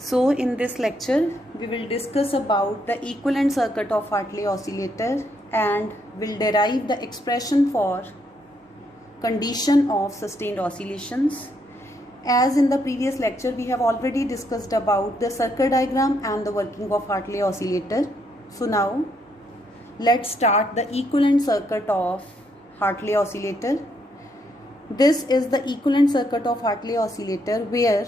So in this lecture we will discuss about the equivalent circuit of Hartley oscillator and will derive the expression for condition of sustained oscillations. As in the previous lecture we have already discussed about the circuit diagram and the working of Hartley oscillator. So now let's start the equivalent circuit of Hartley oscillator. This is the equivalent circuit of Hartley oscillator where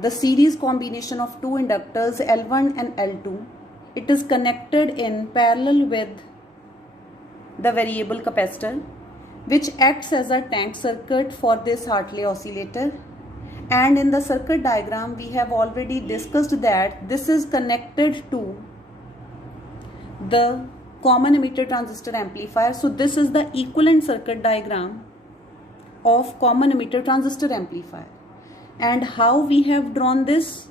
the series combination of two inductors L1 and L2, it is connected in parallel with the variable capacitor, which acts as a tank circuit for this Hartley oscillator. And in the circuit diagram we have already discussed that this is connected to the common emitter transistor amplifier. So this is the equivalent circuit diagram of common emitter transistor amplifier. And how we have drawn this?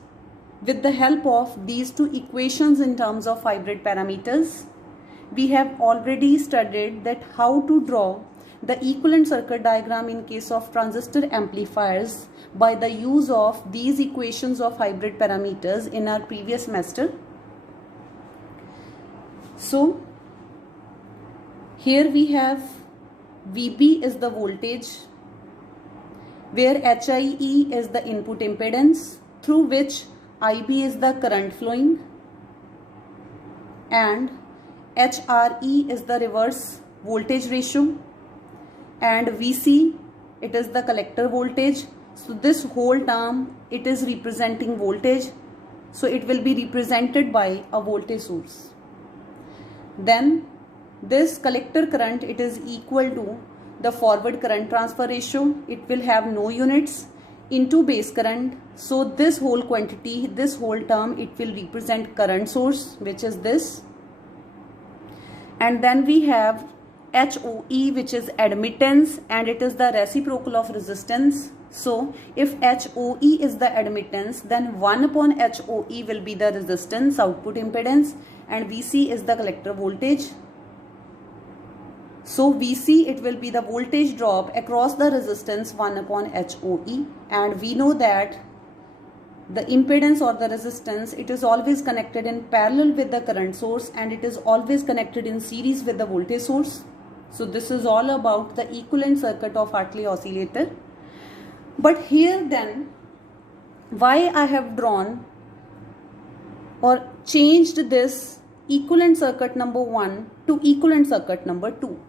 With the help of these two equations in terms of hybrid parameters. We have already studied that how to draw the equivalent circuit diagram in case of transistor amplifiers by the use of these equations of hybrid parameters in our previous semester. So here we have VB is the voltage, where HIE is the input impedance through which IB is the current flowing, and HRE is the reverse voltage ratio, and VC it is the collector voltage. So this whole term it is representing voltage, so it will be represented by a voltage source. Then this collector current it is equal to the forward current transfer ratio, it will have no units, into base current. So this whole quantity, this whole term, it will represent current source, which is this. And then we have HOE, which is admittance, and it is the reciprocal of resistance. So if HOE is the admittance, then 1 upon HOE will be the resistance, output impedance, and VC is the collector voltage. So VC it will be the voltage drop across the resistance 1 upon HOE, and we know that the impedance or the resistance it is always connected in parallel with the current source, and it is always connected in series with the voltage source. So this is all about the equivalent circuit of Hartley oscillator. But here then, why I have drawn or changed this equivalent circuit number 1 to equivalent circuit number 2?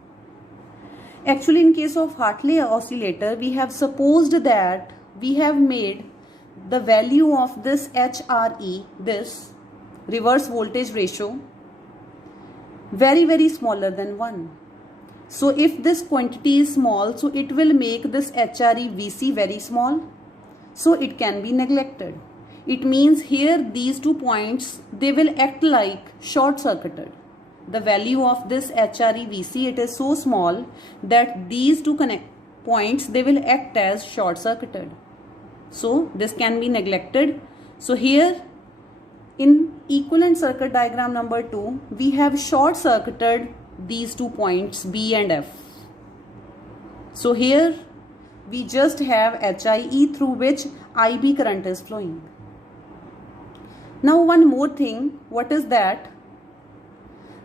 Actually, in case of Hartley oscillator, we have supposed that we have made the value of this HRE, this reverse voltage ratio, very smaller than 1. So if this quantity is small, so it will make this HRE VC very small. So it can be neglected. It means here these 2 points, they will act like short circuited. The value of this HRE VC it is so small that these 2 points they will act as short circuited. So this can be neglected. So here in equivalent circuit diagram number 2 we have short circuited these 2 points B and F. So here we just have HIE through which IB current is flowing. Now one more thing, what is that?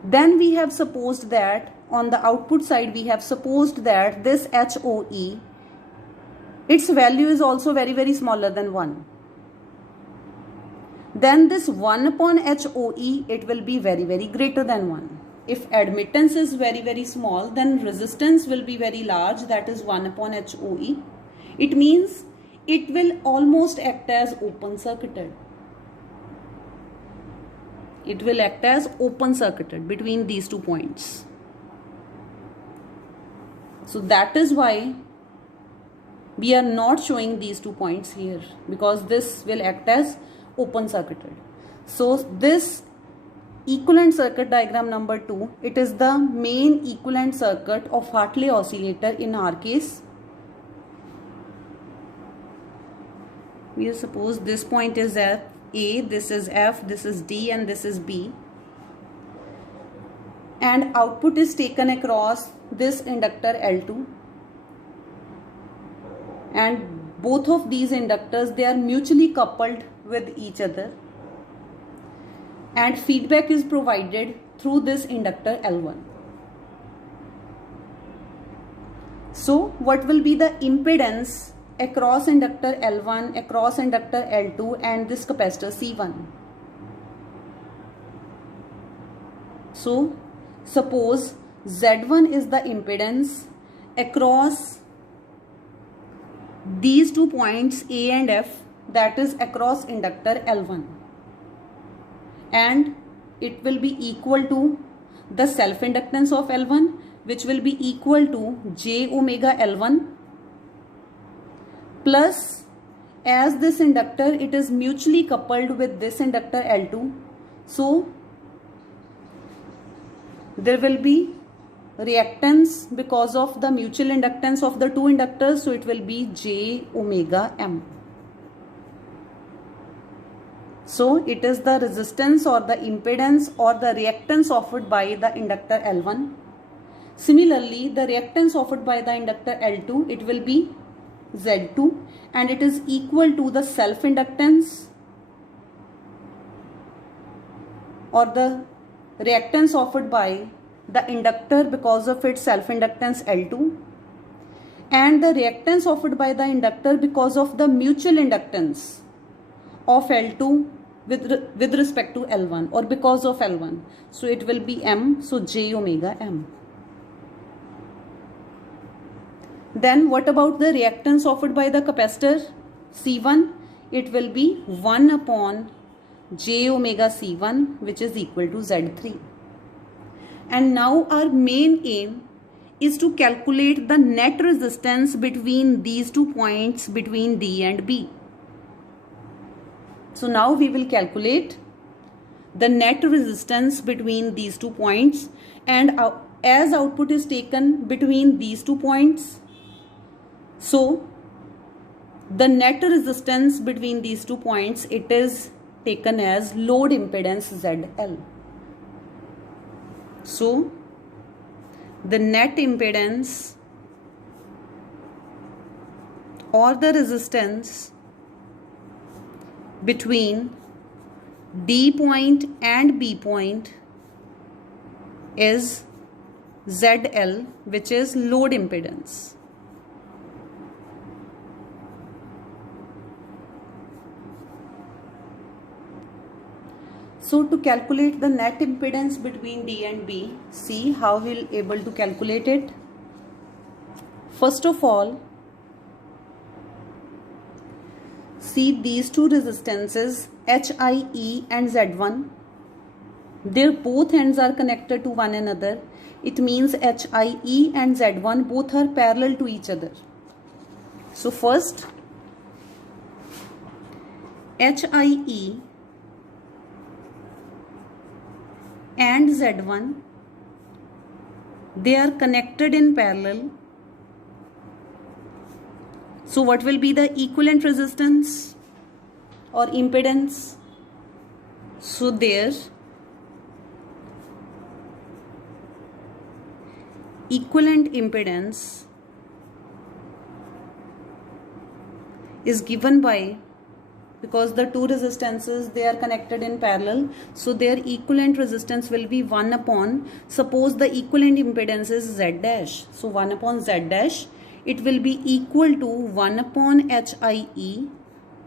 Then we have supposed that on the output side we have supposed that this HOE, its value is also very smaller than 1. Then this 1 upon HOE it will be very greater than 1. If admittance is very small, then resistance will be very large, that is 1 upon HOE. It means it will almost act as open circuited. It will act as open circuited between these 2 points. So that is why we are not showing these 2 points here, because this will act as open circuited. So this equivalent circuit diagram number 2, it is the main equivalent circuit of Hartley oscillator in our case. We suppose this point is at A, this is F, this is D, and this is B. And output is taken across this inductor L2. And both of these inductors, they are mutually coupled with each other, and feedback is provided through this inductor L1. So what will be the impedance across inductor L1, across inductor L2 and this capacitor C1? So suppose Z1 is the impedance across these 2 points A and F, that is across inductor L1, and it will be equal to the self inductance of L1, which will be equal to j omega L1, plus, as this inductor, it is mutually coupled with this inductor L2, so there will be reactance because of the mutual inductance of the two inductors, so it will be j omega M. So it is the resistance or the impedance or the reactance offered by the inductor L1. Similarly, the reactance offered by the inductor L2, it will be Z2, and it is equal to the self inductance or the reactance offered by the inductor because of its self inductance L2, and the reactance offered by the inductor because of the mutual inductance of L2 with respect to L1 or because of L1. So it will be M, so j omega M. Then what about the reactance offered by the capacitor C1? It will be 1 upon j omega C1, which is equal to Z3. And now our main aim is to calculate the net resistance between these 2 points between D and B. So now we will calculate the net resistance between these 2 points, and as output is taken between these 2 points, so the net resistance between these 2 points, it is taken as load impedance ZL. So the net impedance or the resistance between D point and B point is ZL, which is load impedance. So to calculate the net impedance between D and B, see how we will able to calculate it. First of all, see these two resistances HIE and Z1. Their both ends are connected to one another. It means HIE and Z1 both are parallel to each other. So first, HIE and Z1, they are connected in parallel. So what will be the equivalent resistance or impedance? So their equivalent impedance is given by, because the two resistances, they are connected in parallel, so their equivalent resistance will be 1 upon, suppose the equivalent impedance is Z dash, so 1 upon Z dash, it will be equal to 1 upon HIE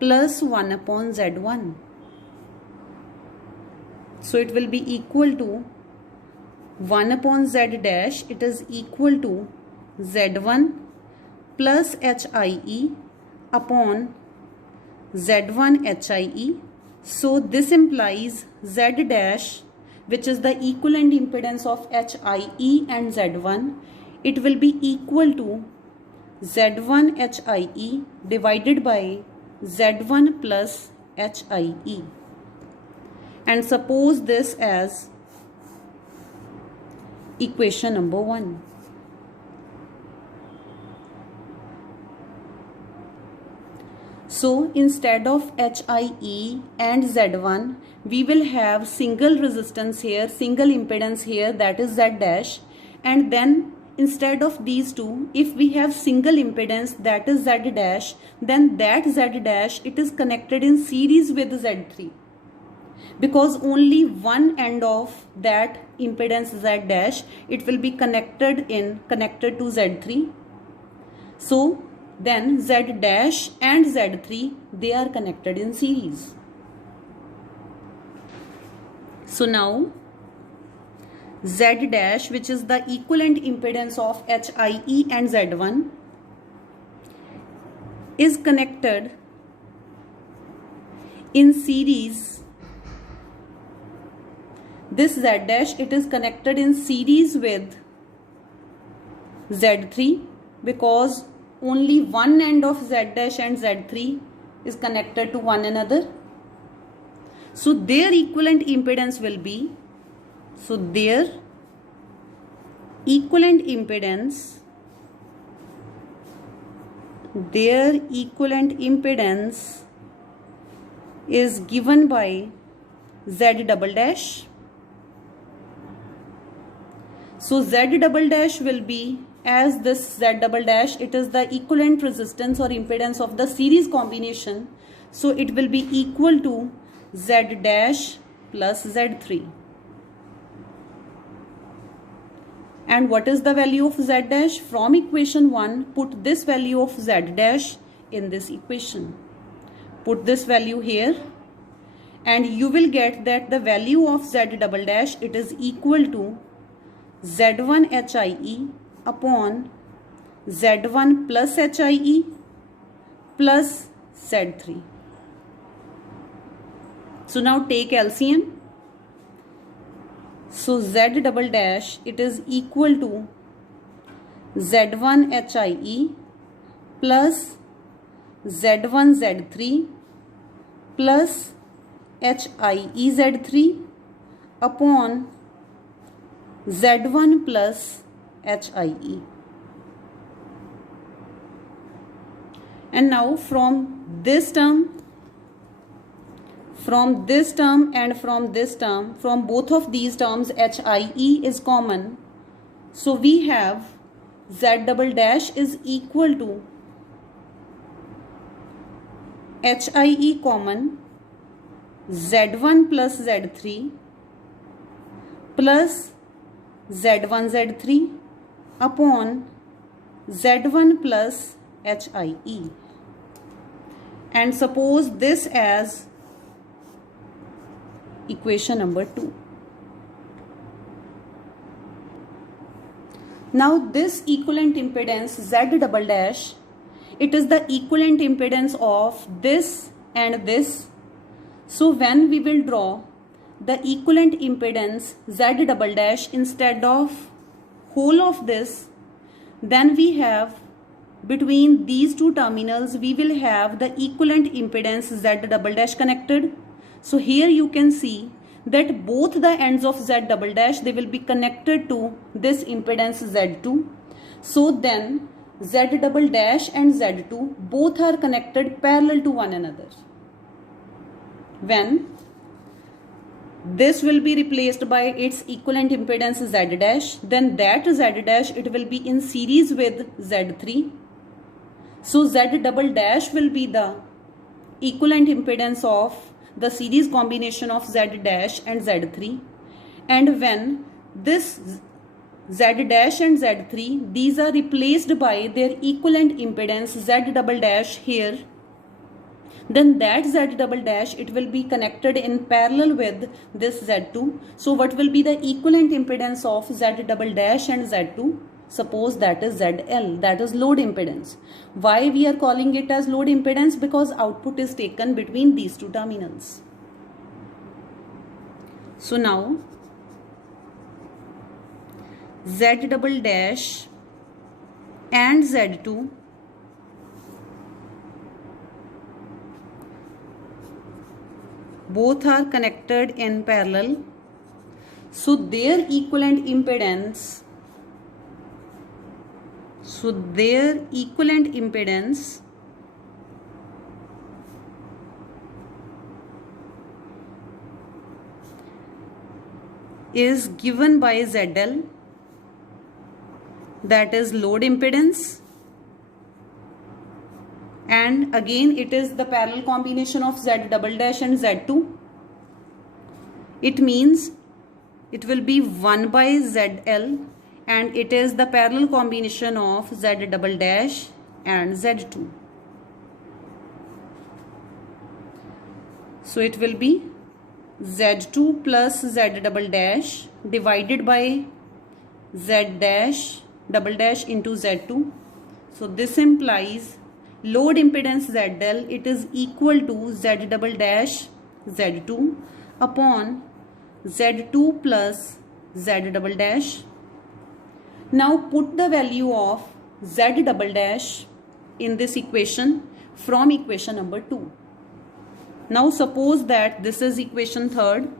plus 1 upon Z1. So it will be equal to 1 upon Z dash, it is equal to Z1 plus HIE upon Z1 HIE. So this implies Z dash, which is the equivalent impedance of HIE and Z1, it will be equal to Z1 HIE divided by Z1 plus HIE, and suppose this as equation number 1. So instead of HIE and Z1, we will have single resistance here, single impedance here, that is Z dash, and then instead of these two, if we have single impedance, that is Z dash, then that Z dash, it is connected in series with Z3, because only one end of that impedance Z dash, it will be connected to Z3. So then Z dash and Z3, they are connected in series. So now Z dash, which is the equivalent impedance of HIE and Z1, is connected in series. This Z dash, it is connected in series with Z3, because only one end of Z dash and Z3 is connected to one another. So their equivalent impedance will be, their equivalent impedance is given by Z double dash. So Z double dash will be, as this Z double dash, it is the equivalent resistance or impedance of the series combination. So it will be equal to Z dash plus Z3. And what is the value of Z dash? From equation 1, put this value of Z dash in this equation. Put this value here, and you will get that the value of Z double dash, it is equal to Z1 HIE upon Z1 plus HIE plus Z3. So now take LCM. So Z double dash, it is equal to Z1 HIE plus Z1 Z3 plus HIE Z3 upon Z1 plus HIE. And now from this term and from this term, from both of these terms, HIE is common. So we have Z double dash is equal to HIE common Z1 plus Z3 plus Z1 Z3 upon Z1 plus HIE. And suppose this as equation number 2. Now this equivalent impedance Z double dash, it is the equivalent impedance of this and this. So when we will draw the equivalent impedance Z double dash instead of whole of this, then we have between these two terminals, we will have the equivalent impedance Z double dash connected. So here you can see that both the ends of Z double dash, they will be connected to this impedance Z2. So then Z double dash and Z2 both are connected parallel to one another. When this will be replaced by its equivalent impedance Z dash, then that Z dash, it will be in series with Z3. So Z double dash will be the equivalent impedance of the series combination of Z dash and Z3. And when this Z dash and Z3, these are replaced by their equivalent impedance Z double dash here, then that Z double dash, it will be connected in parallel with this Z2. So what will be the equivalent impedance of Z double dash and Z2? Suppose that is ZL, that is load impedance. Why we are calling it as load impedance? Because output is taken between these two terminals. So now Z double dash and Z2 both are connected in parallel. So their equivalent impedance, is given by ZL. that is load impedance, and again it is the parallel combination of Z double dash and Z2. It means it will be 1 by ZL, and it is the parallel combination of Z double dash and Z2. So it will be Z2 plus Z double dash divided by Z dash double dash into Z2. So this implies load impedance ZL, it is equal to Z double dash Z2 upon Z2 plus Z double dash. Now put the value of Z double dash in this equation from equation number 2. Now suppose that this is equation 3rd.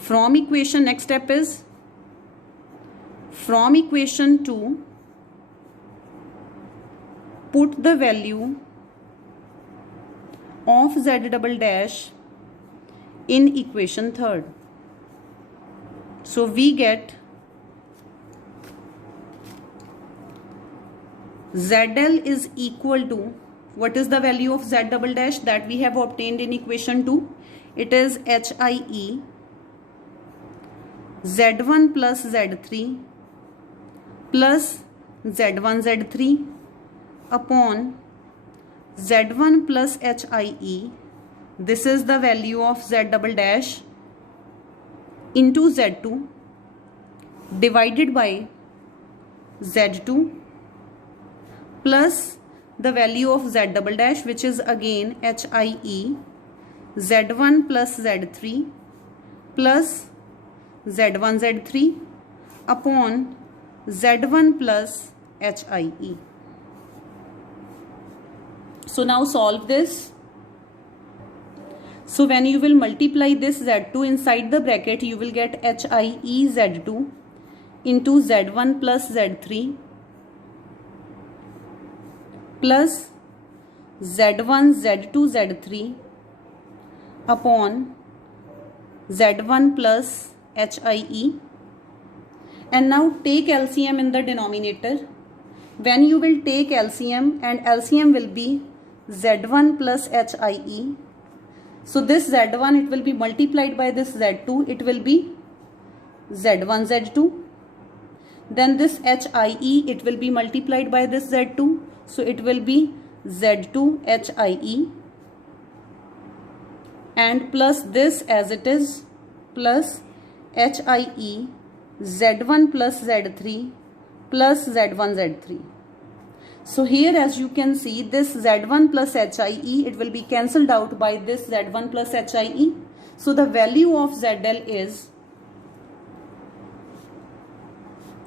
From equation, next step is from equation 2, put the value of Z double dash in equation 3rd. So we get ZL is equal to, what is the value of Z double dash that we have obtained in equation 2? It is HIE Z1 plus Z3 plus Z1 Z3 upon Z1 plus HIE. This is the value of Z double dash into Z2 divided by Z2 plus the value of Z double dash, which is again HIE Z1 plus Z3 plus Z1 Z3 upon Z1 plus HIE. So now solve this. So when you will multiply this Z2 inside the bracket, you will get HIE Z2 into Z1 plus Z3 plus Z1 Z2 Z3 upon Z1 plus HIE. And now take LCM in the denominator. When you will take LCM, and LCM will be Z1 plus HIE. So this Z1, it will be multiplied by this Z2, it will be Z1 Z2. Then this HIE, it will be multiplied by this Z2, so it will be Z2 HIE, and plus this as it is, plus HIE Z1 plus Z3 plus Z1 Z3. So here, as you can see, this Z1 plus HIE, it will be cancelled out by this Z1 plus HIE. So the value of ZL is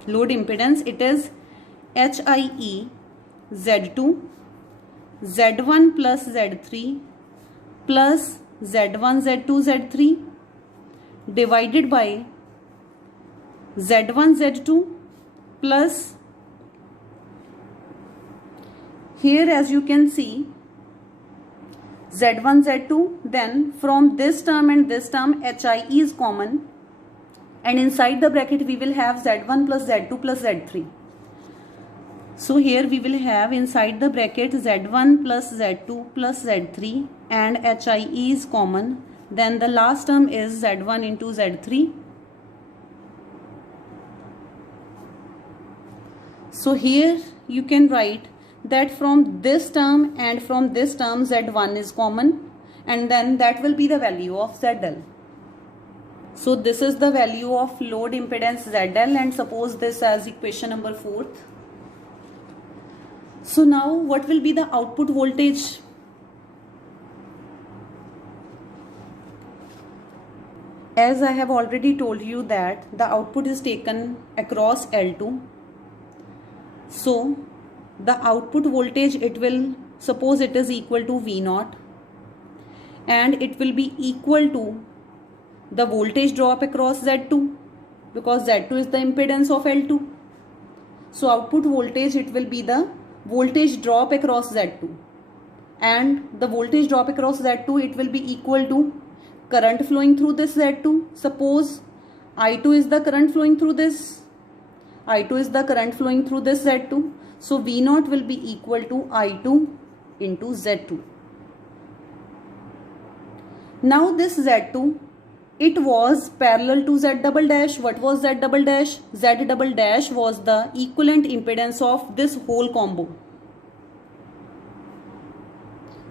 load impedance, it is HIE Z2 Z1 plus Z3 plus Z1 Z2 Z3 divided by Z1 Z2 plus, here as you can see, Z1 Z2, then from this term and this term HIE is common, and inside the bracket we will have Z1 plus Z2 plus Z3. So here we will have inside the bracket Z1 plus Z2 plus Z3 and HIE is common. Then the last term is Z1 into Z3. So here you can write that from this term and from this term Z1 is common, and then that will be the value of ZL. So this is the value of load impedance ZL, and suppose this as equation number 4th. So now what will be the output voltage? As I have already told you that the output is taken across L2. So the output voltage, it will, suppose it is equal to V0, and it will be equal to the voltage drop across Z2, because Z2 is the impedance of L2. So output voltage, it will be the voltage drop across Z2. and the voltage drop across Z2, it will be equal to current flowing through this Z2. Suppose I2 is the current flowing through this. I2 is the current flowing through this Z2. So V0 will be equal to I2 into Z2. Now this Z2, it was parallel to Z double dash. What was Z double dash? Z double dash was the equivalent impedance of this whole combo.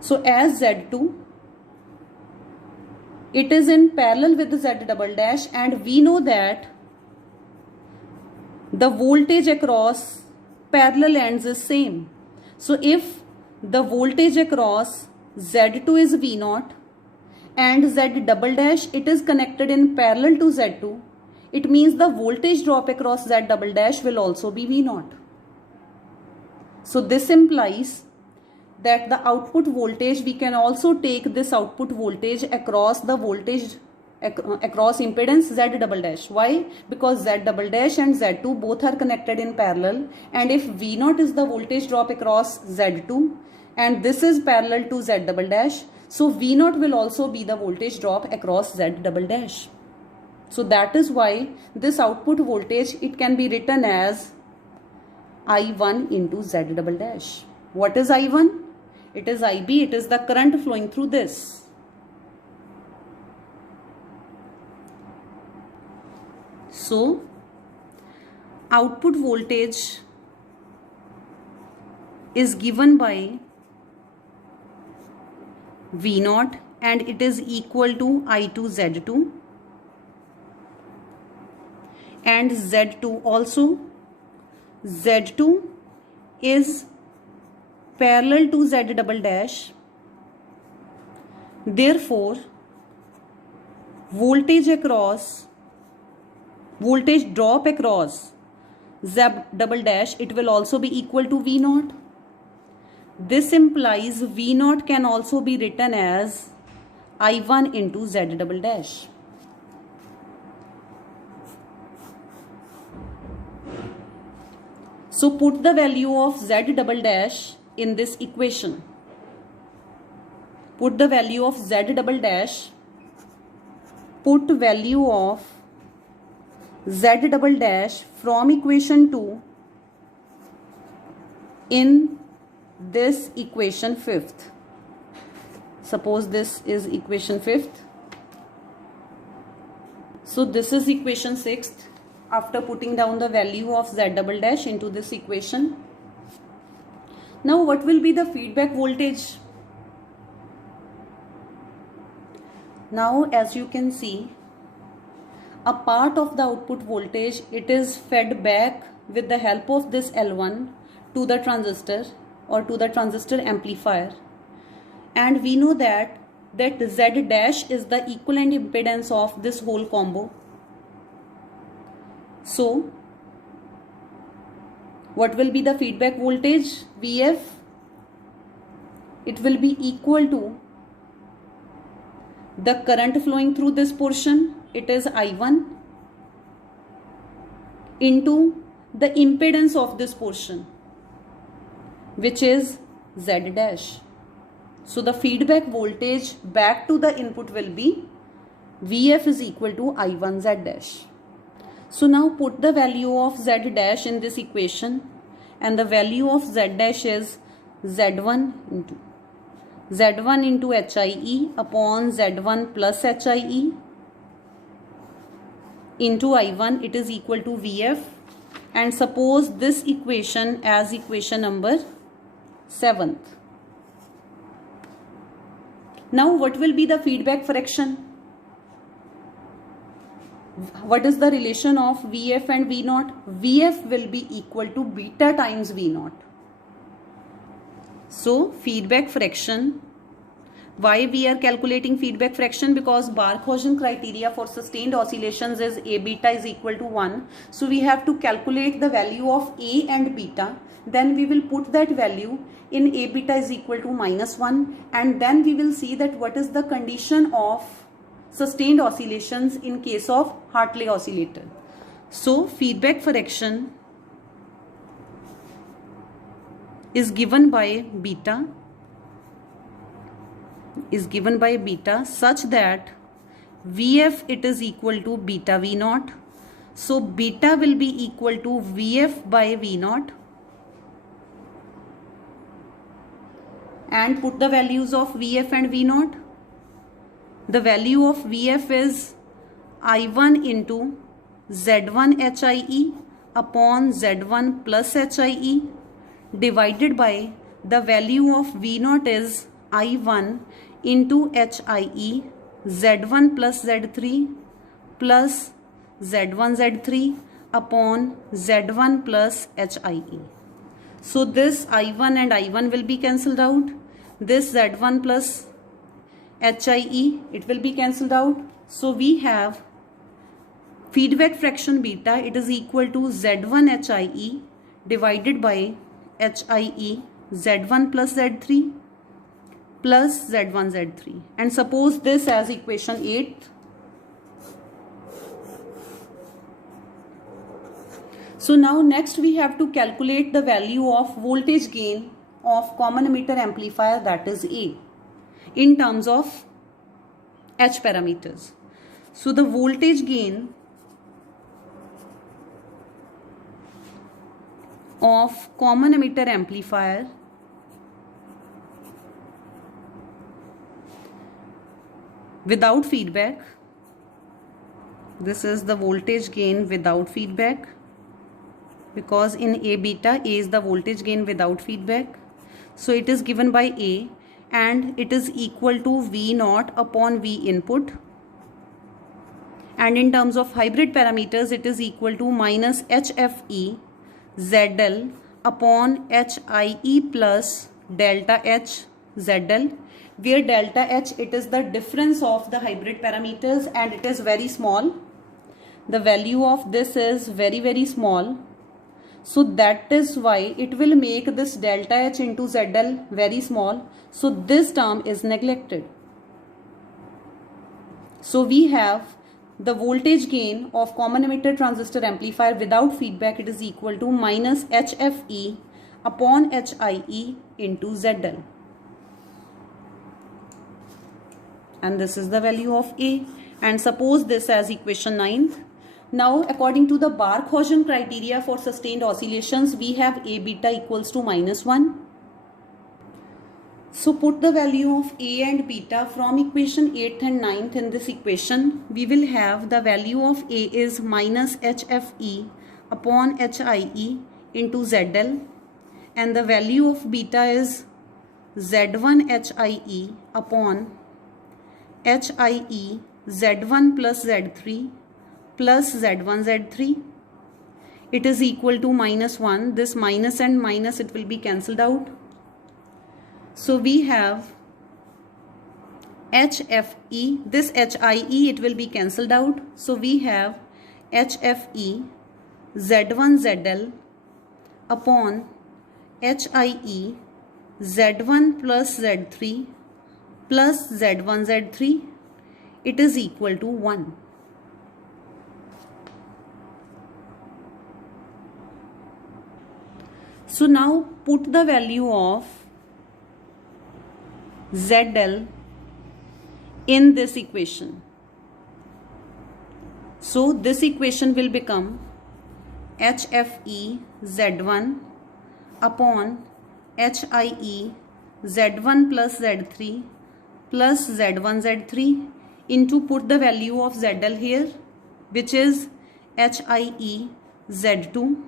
So as Z2, it is in parallel with the Z double dash, and we know that the voltage across parallel ends is same. So if the voltage across Z2 is V0 and Z double dash, it is connected in parallel to Z2, it means the voltage drop across Z double dash will also be V0. So this implies that the output voltage, we can also take this output voltage across the voltage across impedance Z double dash. Why? Because Z double dash and Z2 both are connected in parallel, and if V0 is the voltage drop across Z2 and this is parallel to Z double dash, so V0 will also be the voltage drop across Z double dash. So that is why this output voltage, it can be written as I1 into Z double dash. What is I1? It is IB, it is the current flowing through this. So output voltage is given by V0 and it is equal to I2 Z2 and Z2 also. Z2 is parallel to Z double dash. Therefore, voltage drop across Z double dash, it will also be equal to V0. This implies V0 can also be written as I1 into Z double dash. So put the value of Z double dash in this equation. Put the value of Z double dash. Put value of Z double dash from equation 2 in this equation 5th. Suppose this is equation 5th. So this is equation 6th after putting down the value of Z double dash into this equation. Now what will be the feedback voltage? Now as you can see, a part of the output voltage, it is fed back with the help of this L1 to the transistor or to the transistor amplifier, and we know that Z dash is the equivalent impedance of this whole combo. So what will be the feedback voltage? Vf, it will be equal to the current flowing through this portion, it is I1, into the impedance of this portion, which is Z dash. So the feedback voltage back to the input will be Vf is equal to I1 Z dash. So now put the value of Z dash in this equation, and the value of Z dash is Z1 into HIE upon Z1 plus HIE into I1, it is equal to Vf, and suppose this equation as equation number 7th. Now what will be the feedback fraction? What is the relation of Vf and V0? Vf will be equal to beta times V0. So feedback fraction, why we are calculating feedback fraction? Because Barkhausen criteria for sustained oscillations is A beta is equal to 1. So we have to calculate the value of A and beta. Then we will put that value in A beta is equal to -1, and then we will see that what is the condition of sustained oscillations in case of Hartley oscillator. So feedback fraction is given by beta is given by beta such that Vf it is equal to beta V naught. So beta will be equal to Vf by V naught. And put the values of Vf and V naught. The value of Vf is I1 into Z1 HIE upon Z1 plus HIE divided by the value of V naught is I1 into HIE Z1 plus Z3 plus Z1 Z3 upon Z1 plus HIE. So this I1 and I1 will be cancelled out. This Z1 plus HIE, it will be cancelled out. So we have feedback fraction beta, it is equal to Z1 HIE divided by HIE Z1 plus Z3 plus Z1 Z3. And suppose this as equation 8. So now next we have to calculate the value of voltage gain of common emitter amplifier, that is A, in terms of H parameters. So the voltage gain of common emitter amplifier without feedback, this is the voltage gain without feedback, because in A beta, A is the voltage gain without feedback. So it is given by A and it is equal to V naught upon V input. And in terms of hybrid parameters, it is equal to minus HFE ZL upon HIE plus delta H ZL, where delta H it is the difference of the hybrid parameters and it is very small. The value of this is very small. So that is why it will make this delta H into ZL very small. So this term is neglected. So we have the voltage gain of common emitter transistor amplifier without feedback, it is equal to minus HFE upon HIE into ZL. And this is the value of A. And suppose this as equation 9. Now according to the Barkhausen criteria for sustained oscillations, we have A beta equals to minus 1. So put the value of A and beta from equation 8th and 9th in this equation. We will have the value of A is minus HFE upon HIE into ZL, and the value of beta is Z1 HIE upon HIE Z1 plus Z3 plus Z1 Z3. It is equal to minus 1. This minus and minus, it will be cancelled out. So we have HFE, this HIE it will be cancelled out. So we have HFE Z1 ZL upon HIE Z1 plus Z3 plus Z1 Z3, it is equal to 1. So now put the value of ZL in this equation. So this equation will become HFE Z1 upon HIE Z1 plus Z3 plus Z1 Z3 into, put the value of ZL here, which is HIE Z2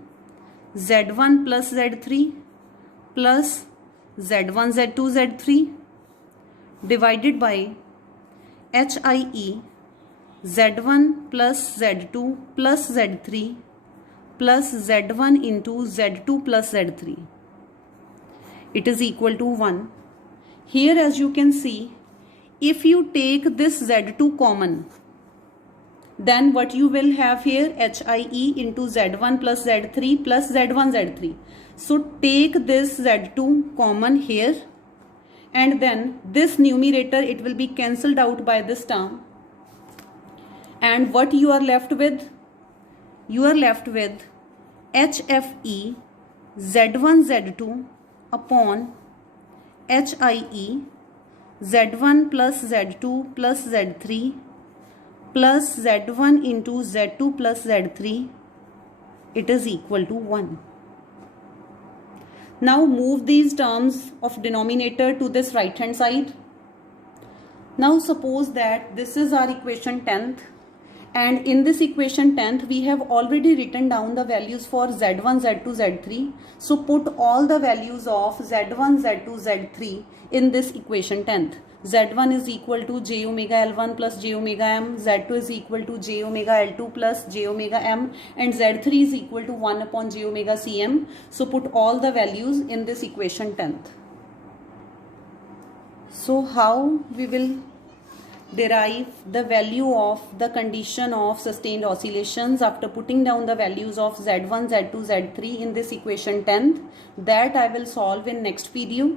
Z1 plus Z3 plus Z1 Z2 Z3 divided by HIE Z1 plus Z2 plus Z3 plus Z1 into Z2 plus Z3. It is equal to 1. Here as you can see, if you take this Z2 common, then what you will have here, HIE into Z1 plus Z3 plus Z1 Z3. So take this Z2 common here, and then this numerator it will be cancelled out by this term. And what you are left with? You are left with HFE Z1 Z2 upon HIE Z1 plus Z2 plus Z3 plus Z1 into Z2 plus Z3, it is equal to 1. Now move these terms of denominator to this right hand side. Now suppose that this is our equation 10th, and in this equation 10th we have already written down the values for Z1, Z2, Z3. So put all the values of Z1, Z2, Z3 in this equation 10th. Z1 is equal to j omega L1 plus j omega m, Z2 is equal to j omega L2 plus j omega m, and Z3 is equal to 1 upon j omega cm. So put all the values in this equation 10th. So how we will derive the value of the condition of sustained oscillations after putting down the values of Z1, Z2, Z3 in this equation 10th, that I will solve in next video.